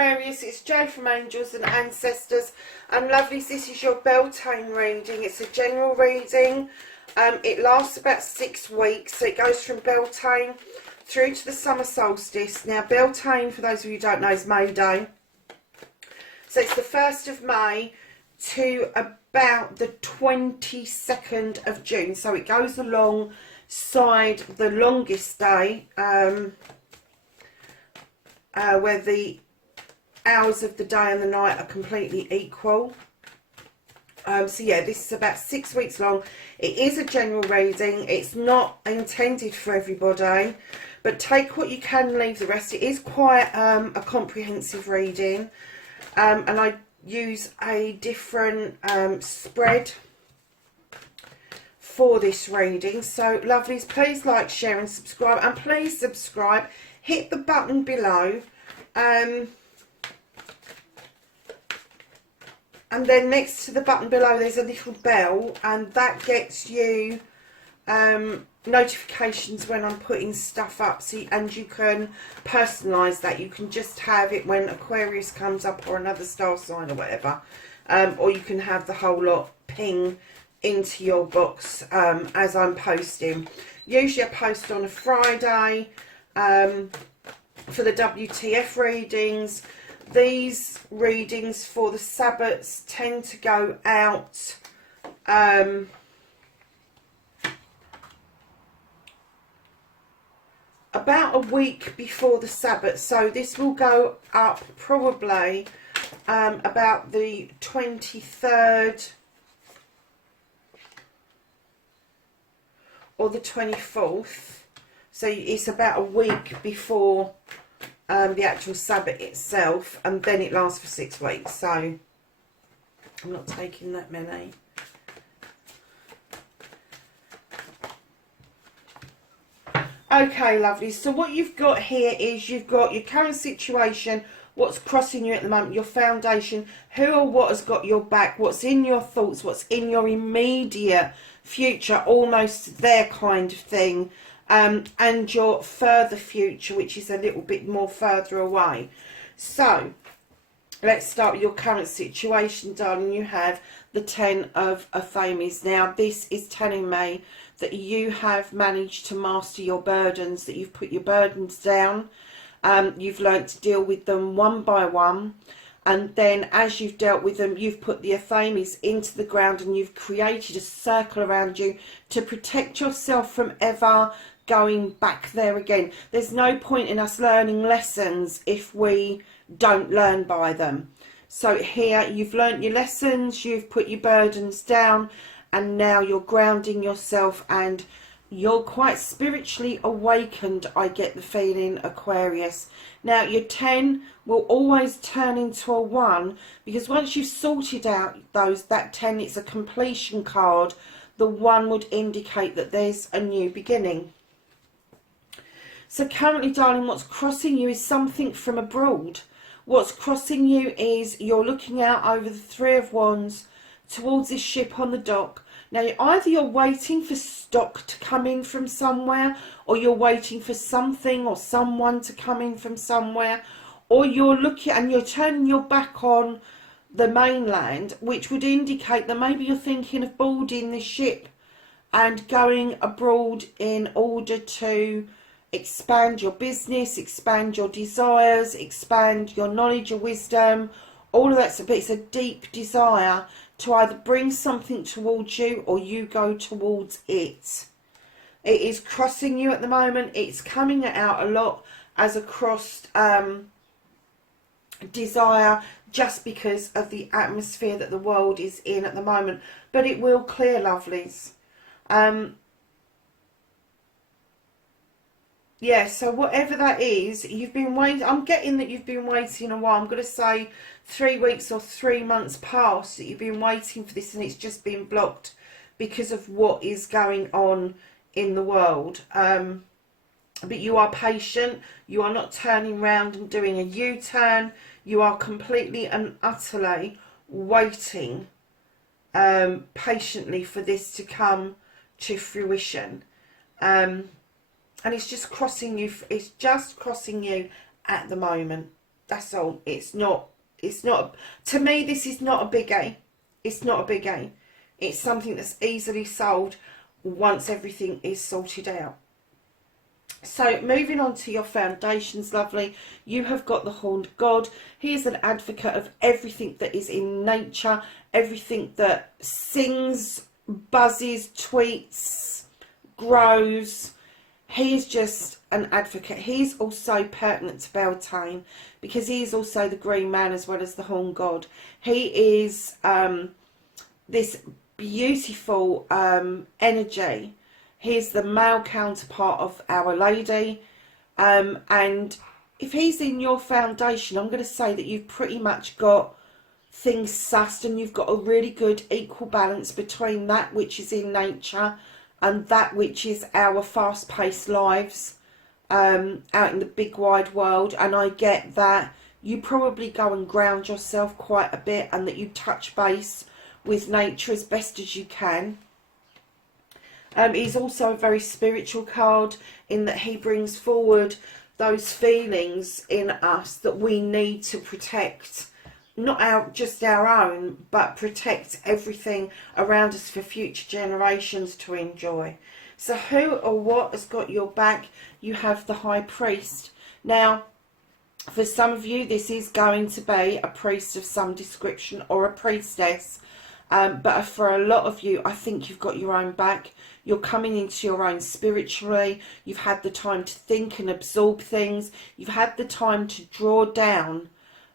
Aquarius, it's Jo from Angels and Ancestors, and lovelies, this is your Beltane reading. It's a general reading. It lasts about 6 weeks, so it goes from Beltane through to the summer solstice. Now Beltane, for those of you who don't know, is May Day, so it's the 1st of May to about the 22nd of June, so it goes alongside the longest day, where the hours of the day and the night are completely equal. So yeah, this is about 6 weeks long. It is a general reading. It's not intended for everybody, but take what you can, leave the rest. It is quite a comprehensive reading, and I use a different spread for this reading. So lovelies, please like, share and subscribe, and please subscribe, hit the button below, and then next to the button below there's a little bell, and that gets you notifications when I'm putting stuff up. So, and you can personalise that. You can just have it when Aquarius comes up, or another star sign or whatever, or you can have the whole lot ping into your box as I'm posting. Usually I post on a Friday for the WTF readings. These readings for the Sabbats tend to go out about a week before the Sabbath. So this will go up probably about the 23rd or the 24th. So it's about a week before the actual Sabbath itself, and then it lasts for 6 weeks. So I'm not taking that many. Okay, lovely. So what you've got here is you've got your current situation, what's crossing you at the moment, your foundation, who or what has got your back, what's in your thoughts, what's in your immediate future, almost there kind of thing, and your further future, which is a little bit more further away. So let's start with your current situation, darling. You have the 10 of Aphames. Now this is telling me that you have managed to master your burdens, that you've put your burdens down, you've learnt to deal with them one by one, and then as you've dealt with them, you've put the Aphames into the ground, and you've created a circle around you to protect yourself from ever going back there again. There's no point in us learning lessons if we don't learn by them. So here you've learnt your lessons, you've put your burdens down, and now you're grounding yourself, and you're quite spiritually awakened, I get the feeling, Aquarius. Now your 10 will always turn into a 1, because once you've sorted out that 10, it's a completion card. The 1 would indicate that there's a new beginning. So currently, darling, what's crossing you is something from abroad. What's crossing you is you're looking out over the 3 of Wands towards this ship on the dock. Now either you're waiting for stock to come in from somewhere, or you're waiting for something or someone to come in from somewhere, or you're looking and you're turning your back on the mainland, which would indicate that maybe you're thinking of boarding the ship and going abroad in order to expand your business, expand your desires, expand your knowledge, your wisdom, all of that. But it's a deep desire to either bring something towards you, or you go towards it. It is crossing you at the moment. It's coming out a lot as a crossed desire, just because of the atmosphere that the world is in at the moment. But it will clear, lovelies. Yeah, so whatever that is, you've been waiting. I'm getting that you've been waiting a while. I'm going to say 3 weeks or 3 months past that you've been waiting for this, and it's just been blocked because of what is going on in the world. But you are patient. You are not turning round and doing a U-turn. You are completely and utterly waiting patiently for this to come to fruition. And it's just crossing you. It's just crossing you at the moment. That's all. It's not, to me, this is not a biggie. It's not a biggie. It's something that's easily solved once everything is sorted out. So moving on to your foundations, lovely, you have got the Horned God. He is an advocate of everything that is in nature, everything that sings, buzzes, tweets, grows. He is just an advocate. He's also pertinent to Beltane because he is also the Green Man as well as the Horned God. He is this beautiful energy. He's the male counterpart of Our Lady. And if he's in your foundation, I'm going to say that you've pretty much got things sussed and you've got a really good equal balance between that which is in nature and that which is our fast-paced lives out in the big wide world. And I get that you probably go and ground yourself quite a bit and that you touch base with nature as best as you can. He's also a very spiritual card in that he brings forward those feelings in us that we need to protect, not just our own, but protect everything around us for future generations to enjoy. So who or what has got your back? You have the High Priest. Now, for some of you, this is going to be a priest of some description or a priestess. But for a lot of you, I think you've got your own back. You're coming into your own spiritually. You've had the time to think and absorb things. You've had the time to draw down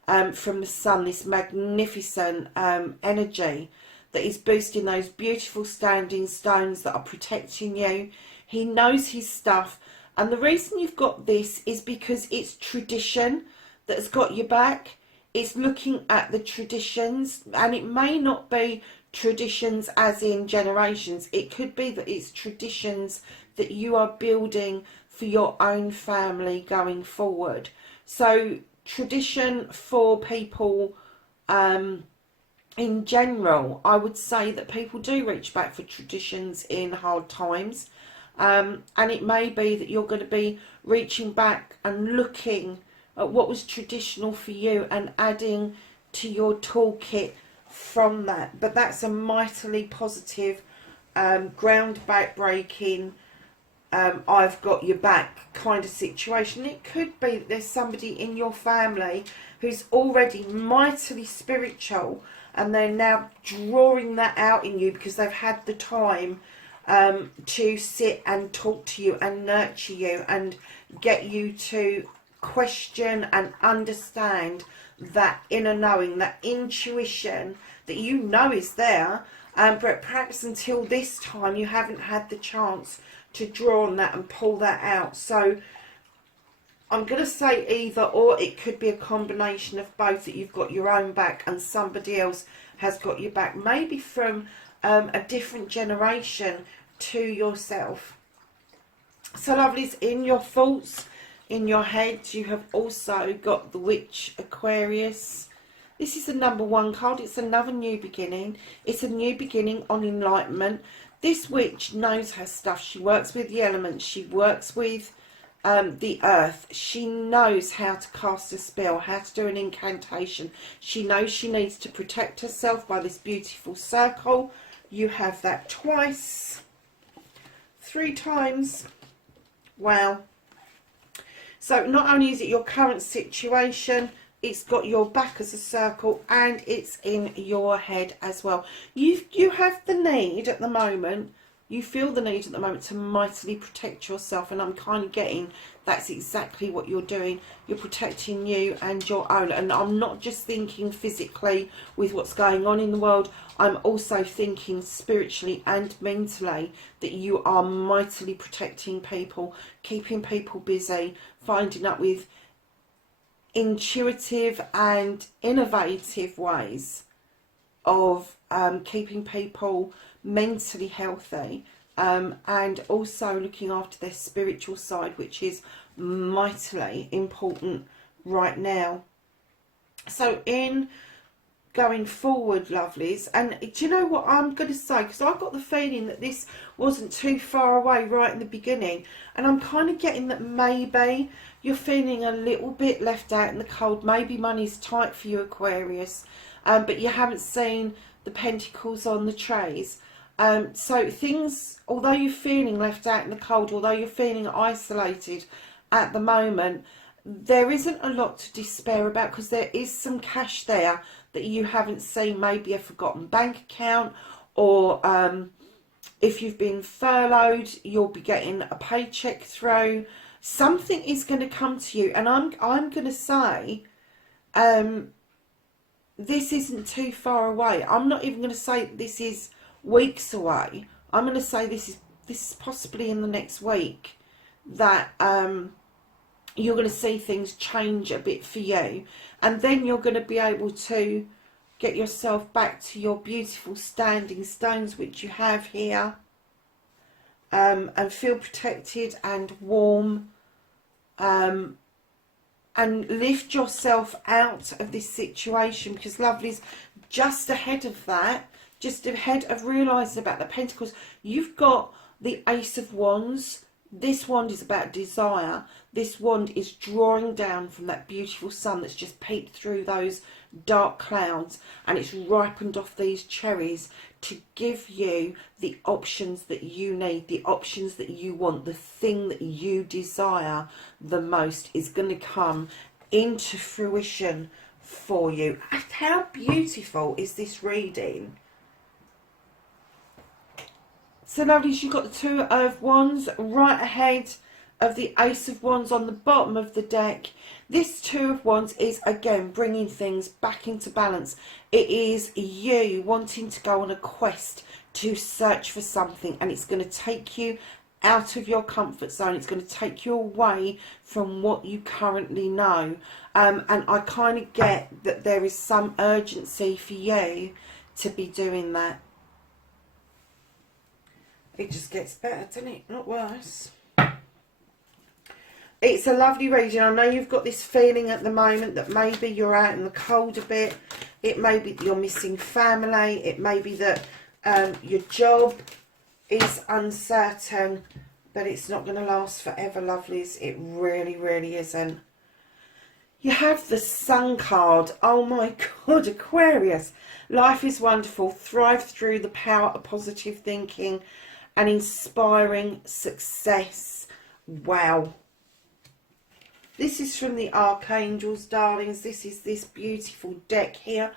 from the sun this magnificent energy that is boosting those beautiful standing stones that are protecting you. He knows his stuff. And the reason you've got this is because it's tradition that has got your back. It's looking at the traditions, and it may not be traditions as in generations. It could be that it's traditions that you are building for your own family going forward. So tradition for people in general, I would say that people do reach back for traditions in hard times. And it may be that you're going to be reaching back and looking at what was traditional for you and adding to your toolkit from that. But that's a mightily positive, ground breaking, I've got your back kind of situation. It could be that there's somebody in your family who's already mightily spiritual and they're now drawing that out in you because they've had the time to sit and talk to you and nurture you and get you to question and understand that inner knowing, that intuition that you know is there, but perhaps until this time you haven't had the chance to draw on that and pull that out. So I'm going to say either or. It could be a combination of both, that you've got your own back and somebody else has got your back, maybe from a different generation to yourself. So lovelies, in your thoughts, in your head, you have also got the Witch Aquarius. This is the #1 card. It's another new beginning. It's a new beginning on enlightenment. This witch knows her stuff. She works with the elements. She works with the earth. She knows how to cast a spell, how to do an incantation. She knows she needs to protect herself by this beautiful circle. You have that twice, 3 times. Wow. So not only is it your current situation, it's got your back as a circle, and it's in your head as well. You have the need at the moment, you feel the need at the moment to mightily protect yourself, and I'm kind of getting that's exactly what you're doing. You're protecting you and your own. And I'm not just thinking physically with what's going on in the world, I'm also thinking spiritually and mentally that you are mightily protecting people, keeping people busy, finding up with intuitive and innovative ways of keeping people mentally healthy, and also looking after their spiritual side, which is mightily important right now. So in going forward, lovelies, and do you know what I'm going to say, because I've got the feeling that this wasn't too far away right in the beginning, and I'm kind of getting that maybe you're feeling a little bit left out in the cold. Maybe money's tight for you, Aquarius, but you haven't seen the pentacles on the trays. So things, although you're feeling left out in the cold, although you're feeling isolated at the moment, there isn't a lot to despair about, because there is some cash there that you haven't seen. Maybe a forgotten bank account, or if you've been furloughed, you'll be getting a paycheck through. Something is going to come to you, and I'm going to say this isn't too far away. I'm not even going to say this is weeks away. I'm going to say this is possibly in the next week that you're going to see things change a bit for you, and then you're going to be able to get yourself back to your beautiful standing stones, which you have here, and feel protected and warm, and lift yourself out of this situation, because lovelies, just ahead of that, just ahead of realising about the pentacles, you've got the Ace of Wands. This wand is about desire. This wand is drawing down from that beautiful sun that's just peeked through those dark clouds, and it's ripened off these cherries to give you the options that you need, the options that you want. The thing that you desire the most is going to come into fruition for you. And how beautiful is this reading? So lovelies, you've got the Two of Wands right ahead of the Ace of Wands on the bottom of the deck. This Two of Wands is, again, bringing things back into balance. It is you wanting to go on a quest to search for something, and it's going to take you out of your comfort zone. It's going to take you away from what you currently know. And I kind of get that there is some urgency for you to be doing that. It just gets better, doesn't it? Not worse. It's a lovely reading. I know you've got this feeling at the moment that maybe you're out in the cold a bit. It may be that you're missing family. It may be that your job is uncertain. But it's not going to last forever, lovelies. It really, really isn't. You have the Sun card. Oh my God, Aquarius. Life is wonderful. Thrive through the power of positive thinking and inspiring success. Wow. This is from the Archangels, darlings. This is this beautiful deck here.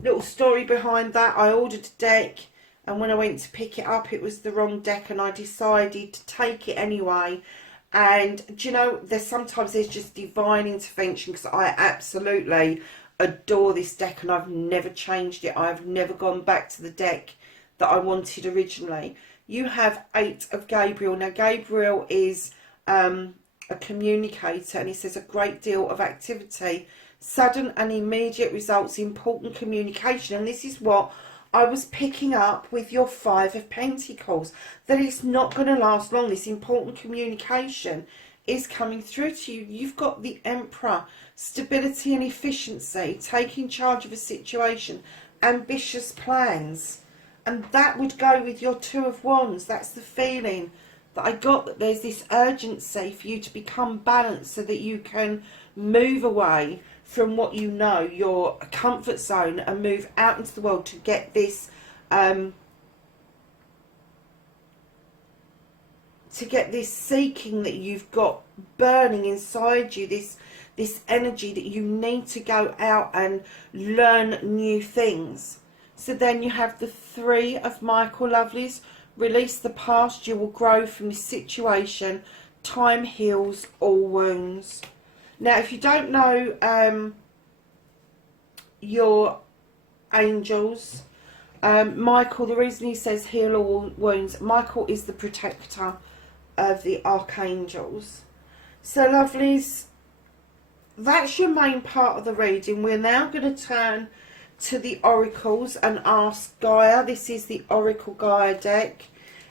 Little story behind that. I ordered a deck, and when I went to pick it up, it was the wrong deck, and I decided to take it anyway. And do you know, sometimes there's just divine intervention, because I absolutely adore this deck, and I've never changed it. I've never gone back to the deck that I wanted originally. You have 8 of Gabriel. Now, Gabriel is a communicator, and he says a great deal of activity, sudden and immediate results, important communication. And this is what I was picking up with your 5 of Pentacles, that it's not going to last long. This important communication is coming through to you. You've got the Emperor, stability and efficiency, taking charge of a situation, ambitious plans. And that would go with your Two of Wands. That's the feeling that I got, that there's this urgency for you to become balanced so that you can move away from what you know, your comfort zone, and move out into the world to get this seeking that you've got burning inside you, this energy that you need to go out and learn new things. So then you have the 3 of Michael, lovelies. Release the past. You will grow from this situation. Time heals all wounds. Now, if you don't know your angels, Michael, the reason he says heal all wounds, Michael is the protector of the archangels. So, lovelies, that's your main part of the reading. We're now going to turn to the oracles and ask Gaia. This is the Oracle Gaia deck.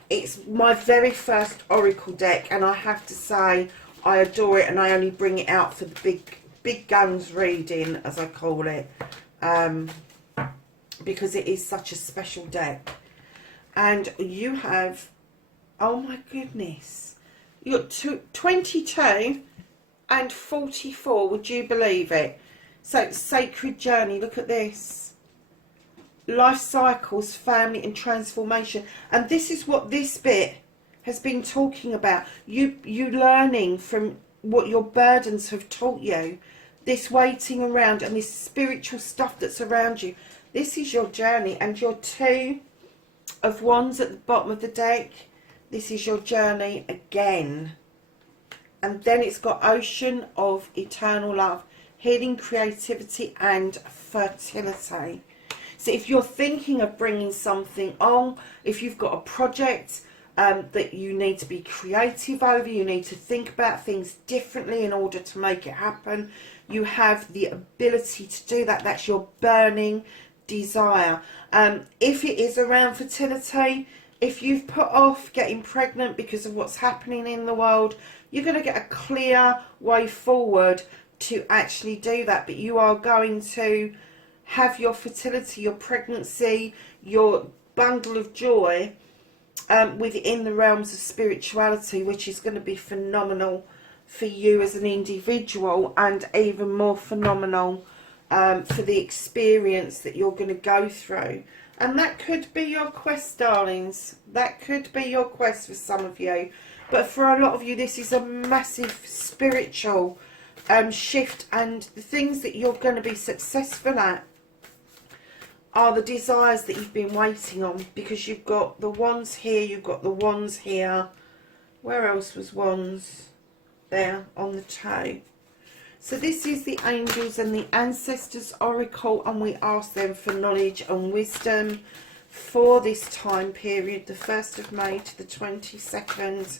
It's my very first oracle deck, and I have to say I adore it, and I only bring it out for the big guns reading, as I call it, because it is such a special deck. And you have, oh my goodness, you got 22, 144, would you believe it? So, sacred journey, look at this. Life cycles, family and transformation. And this is what this bit has been talking about. You learning from what your burdens have taught you. This waiting around and this spiritual stuff that's around you. This is your journey. And your 2 of Wands at the bottom of the deck. This is your journey again. And then it's got Ocean of Eternal Love. Healing, creativity and fertility. So if you're thinking of bringing something on, if you've got a project that you need to be creative over, you need to think about things differently in order to make it happen, you have the ability to do that. That's your burning desire. If it is around fertility, if you've put off getting pregnant because of what's happening in the world, you're going to get a clear way forward to actually do that. But you are going to have your fertility, your pregnancy, your bundle of joy within the realms of spirituality, which is going to be phenomenal for you as an individual, and even more phenomenal for the experience that you're going to go through. And that could be your quest, darlings. That could be your quest for some of you. But for a lot of you, this is a massive spiritual shift. And the things that you're going to be successful at are the desires that you've been waiting on. Because you've got the Wands here, you've got the Wands here. Where else was Wands? There, on the toe. So this is the angels and the ancestors oracle, and we ask them for knowledge and wisdom for this time period, the 1st of May to the 22nd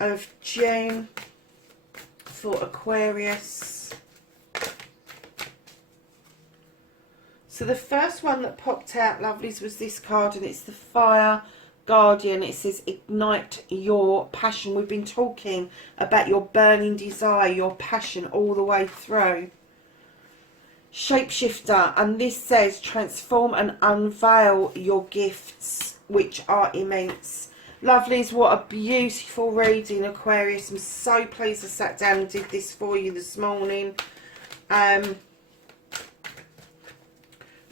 of June for Aquarius. So the first one that popped out, lovelies, was this card, and it's the Fire Guardian. It says ignite your passion. We've been talking about your burning desire, your passion all the way through. Shapeshifter, and this says transform and unveil your gifts, which are immense. Lovelies, what a beautiful reading, Aquarius. I'm so pleased I sat down and did this for you this morning.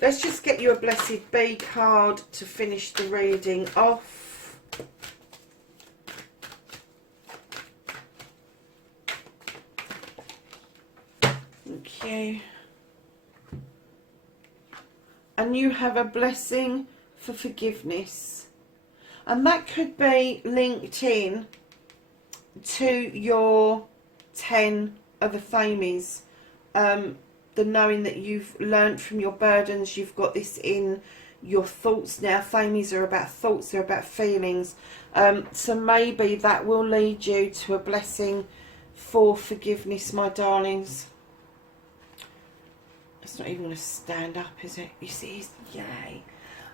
Let's just get you a Blessed Bee card to finish the reading off. Thank you. And you have a blessing for forgiveness. And that could be linked in to your 10 other thamies. The knowing that you've learned from your burdens, you've got this in your thoughts now. Thamies are about thoughts, they're about feelings. So maybe that will lead you to a blessing for forgiveness, my darlings. It's not even going to stand up, is it? You see, yay.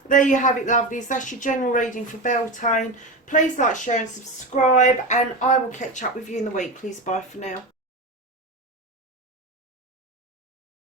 There you have it, lovelies. That's your general reading for Beltane. Please like, share and subscribe, and I will catch up with you in the week. Please, bye for now.